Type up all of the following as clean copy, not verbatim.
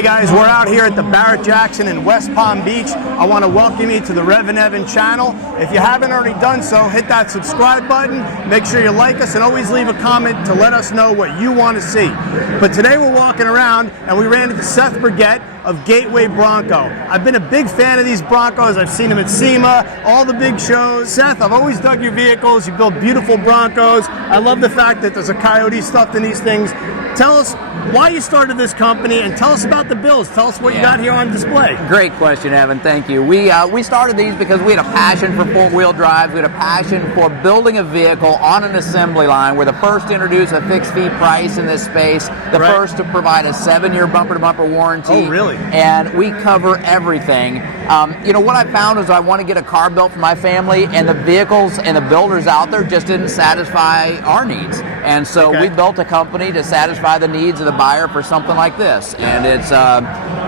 Hey guys, we're out here at the Barrett-Jackson in West Palm Beach. I want to welcome you to the REVAn channel. If you haven't already done so, hit that subscribe button, make sure you like us, and always leave a comment to let us know what you want to see. But today we're walking around and we ran into Seth Burgett of Gateway Bronco. I've been a big fan of these Broncos. I've seen them at SEMA, all the big shows. Seth, I've always dug your vehicles. You build beautiful Broncos. I love the fact that there's a Coyote stuffed in these things. Tell us why you started this company and tell us about the builds. Tell us what you got here on display. Great question, Evan. Thank you. We started these because we had a passion for four-wheel drives. We had a passion for building a vehicle on an assembly line. We're the first to introduce a fixed fee price in this space, the first to provide a 7-year bumper-to-bumper warranty. Oh, really? And we cover everything. You know, what I found is I want to get a car built for my family, and the vehicles and the builders out there just didn't satisfy our needs. And so we built a company to satisfy the needs of the buyer for something like this. And it's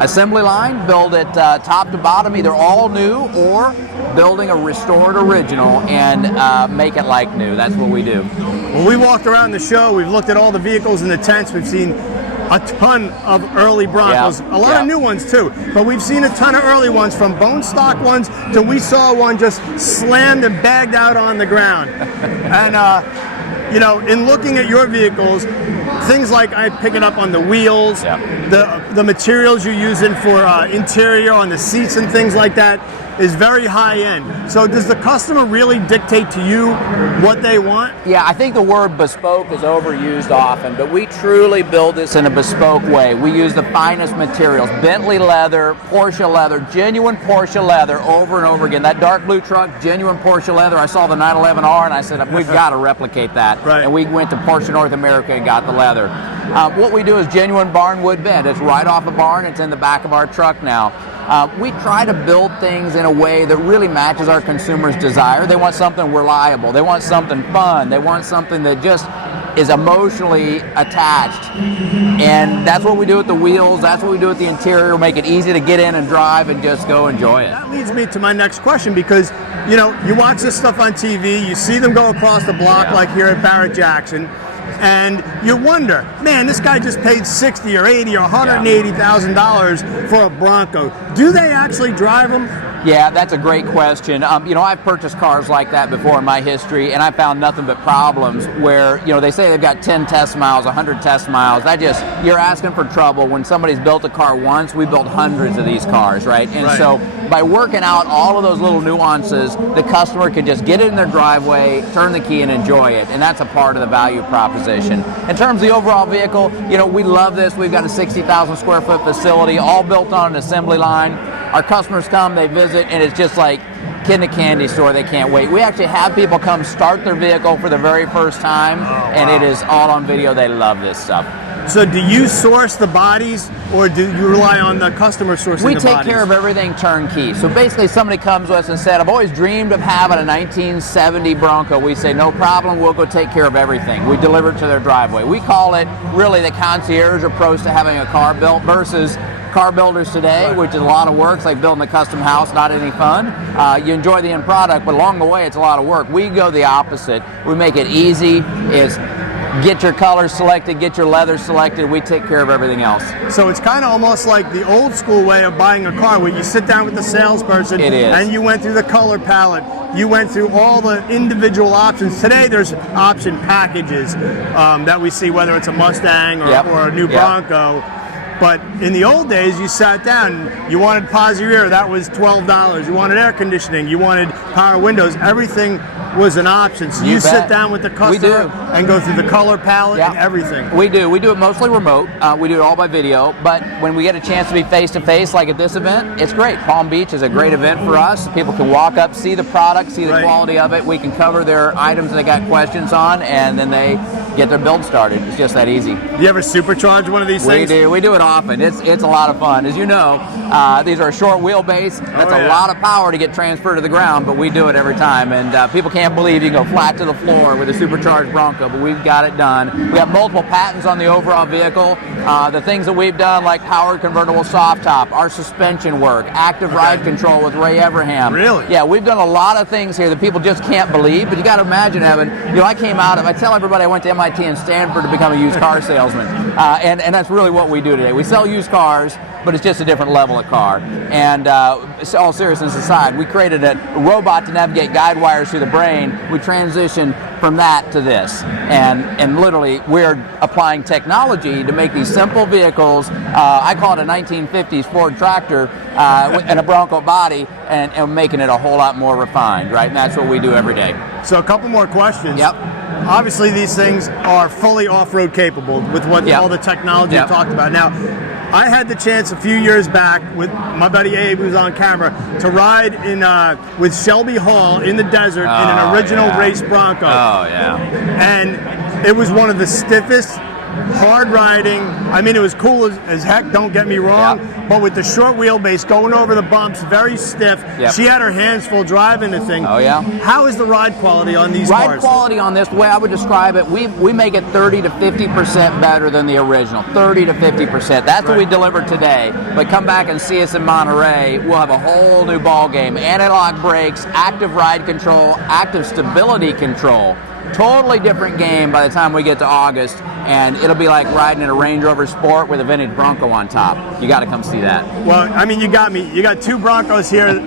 assembly line, build it top to bottom, either all new or building a restored original and make it like new. That's what we do. Well, we walked around the show, we've looked at all the vehicles and the tents, we've seen a ton of early Broncos, a lot of new ones too, but we've seen a ton of early ones, from bone stock ones to we saw one just slammed and bagged out on the ground. And you know, in looking at your vehicles, things like I pick it up on the wheels, the materials you're using for interior on the seats and things like that is very high end. So does the customer really dictate to you what they want? Yeah, I think the word bespoke is overused often, but we truly build this in a bespoke way. We use the finest materials, Bentley leather, Porsche leather, genuine Porsche leather over and over again. That dark blue truck, genuine Porsche leather. I saw the 911R and I said, we've got to replicate that. And we went to Porsche North America and got the leather. What we do is genuine barn wood bed. It's right off a barn. It's in the back of our truck now. We try to build things in a way that really matches our consumers' desire. They want something reliable. They want something fun. They want something that just is emotionally attached. And that's what we do with the wheels. That's what we do with the interior. Make it easy to get in and drive and just go enjoy it. That leads me to my next question, because you know, you watch this stuff on TV, you see them go across the block like here at Barrett-Jackson, and you wonder, man, this guy just paid $60 or $80 or $180,000 for a Bronco. Do they actually drive them? Yeah, that's a great question. You know, I've purchased cars like that before in my history, and I found nothing but problems where, you know, they say they've got 10 test miles, 100 test miles. You're asking for trouble. When somebody's built a car once, we built hundreds of these cars, right? And so by working out all of those little nuances, the customer can just get it in their driveway, turn the key, and enjoy it. And that's a part of the value proposition. In terms of the overall vehicle, you know, we love this. We've got a 60,000 square foot facility, all built on an assembly line. Our customers come, they visit, and it's just like kid in a candy store. They can't wait. We actually have people come start their vehicle for the very first time, and it is all on video. They love this stuff. So do you source the bodies, or do you rely on the customer sourcing the bodies? We take care of everything turnkey. So basically somebody comes to us and said, I've always dreamed of having a 1970 Bronco. We say, no problem, we'll go take care of everything. We deliver it to their driveway. We call it really the concierge approach to having a car built versus car builders today, which is a lot of work. It's like building a custom house, not any fun. You enjoy the end product, but along the way it's a lot of work. We go the opposite. We make it easy. It's get your colors selected, get your leather selected. We take care of everything else. So it's kind of almost like the old school way of buying a car, where you sit down with the salesperson and you went through the color palette. You went through all the individual options. Today there's option packages that we see, whether it's a Mustang or a new Bronco. But in the old days, you sat down, you wanted Posterior, that was $12. You wanted air conditioning, you wanted power windows, everything was an option. So you sit down with the customer and go through the color palette and everything. We do it mostly remote. We do it all by video, but when we get a chance to be face-to-face like at this event, it's great. Palm Beach is a great event for us. People can walk up, see the product, see the quality of it. We can cover their items they got questions on, and then they get their build started. It's just that easy. Do you ever supercharge one of these things? We do it often. It's a lot of fun. As you know, these are a short wheelbase. That's a lot of power to get transferred to the ground, but we do it every time. And people can't believe you can go flat to the floor with a supercharged Bronco, but we've got it done. We have multiple patents on the overall vehicle. The things that we've done, like powered convertible soft top, our suspension work, active ride control with Ray Everham. Really? Yeah, we've done a lot of things here that people just can't believe, but you got to imagine, Evan, you know, I tell everybody I went to MIT and Stanford to become a used car salesman. And that's really what we do today. We sell used cars, but it's just a different level of car. And all seriousness aside, we created a robot to navigate guide wires through the brain. We transitioned from that to this, and literally we're applying technology to make these simple vehicles. I call it a 1950s Ford tractor and a Bronco body, and making it a whole lot more refined, right? And that's what we do every day. So a couple more questions. Yep. Obviously, these things are fully off-road capable with what all the technology you talked about. Now, I had the chance a few years back with my buddy Abe, who's on camera, to ride in with Shelby Hall in the desert in an original race Bronco. Oh, yeah. And it was one of the stiffest, hard riding. I mean, it was cool as heck, don't get me wrong, but with the short wheelbase going over the bumps, very stiff. She had her hands full driving the thing. Oh, yeah. How is the ride quality on these cars? Ride quality on this, the way I would describe it, we make it 30 to 50% better than the original. 30 to 50%. That's what we delivered today. But come back and see us in Monterey. We'll have a whole new ball game. Anti-lock brakes, active ride control, active stability control. Totally different game by the time we get to August, and it'll be like riding in a Range Rover Sport with a vintage Bronco on top. You got to come see that. Well, I mean, you got me. You got two Broncos here.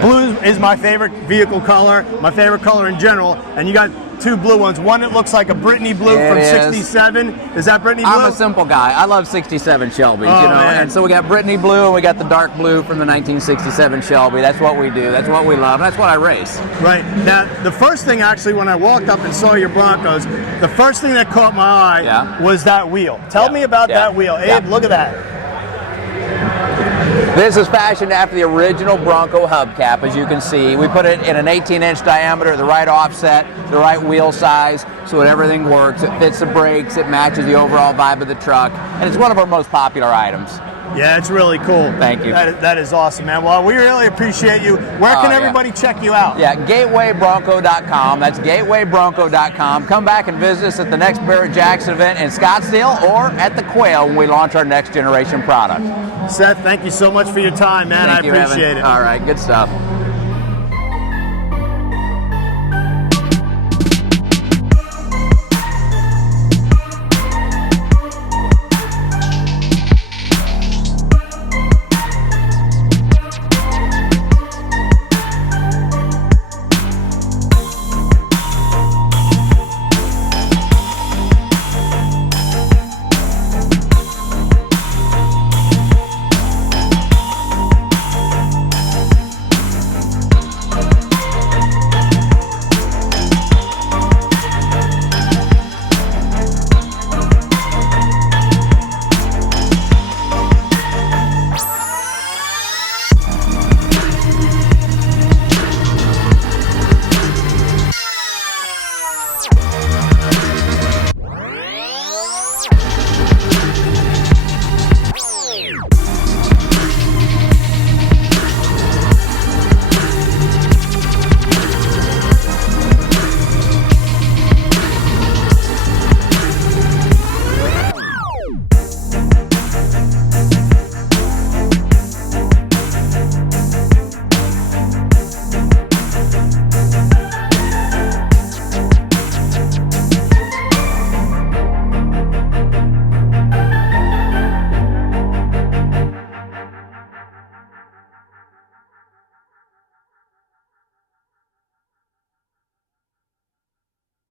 Blue is my favorite vehicle color, my favorite color in general, and you got two blue ones. One that looks like a Brittany blue from '67. Is that Brittany blue? I'm a simple guy. I love '67 Shelbys, you know. Man. And so we got Brittany blue and we got the dark blue from the 1967 Shelby. That's what we do. That's what we love. That's what I race. Right. Now, the first thing actually when I walked up and saw your Broncos, the first thing that caught my eye was that wheel. Tell me about that wheel. Abe, look at that. This is fashioned after the original Bronco hubcap, as you can see. We put it in an 18-inch diameter, the right offset, the right wheel size, so that everything works. It fits the brakes, it matches the overall vibe of the truck, and it's one of our most popular items. Yeah, it's really cool. Thank you. That is awesome, man. Well, we really appreciate you. Where can everybody check you out? Yeah, GatewayBronco.com. That's GatewayBronco.com. Come back and visit us at the next Barrett-Jackson event in Scottsdale or at the Quail when we launch our next generation product. Seth, thank you so much for your time, man. Thank you, I appreciate Evan. it. All right, good stuff.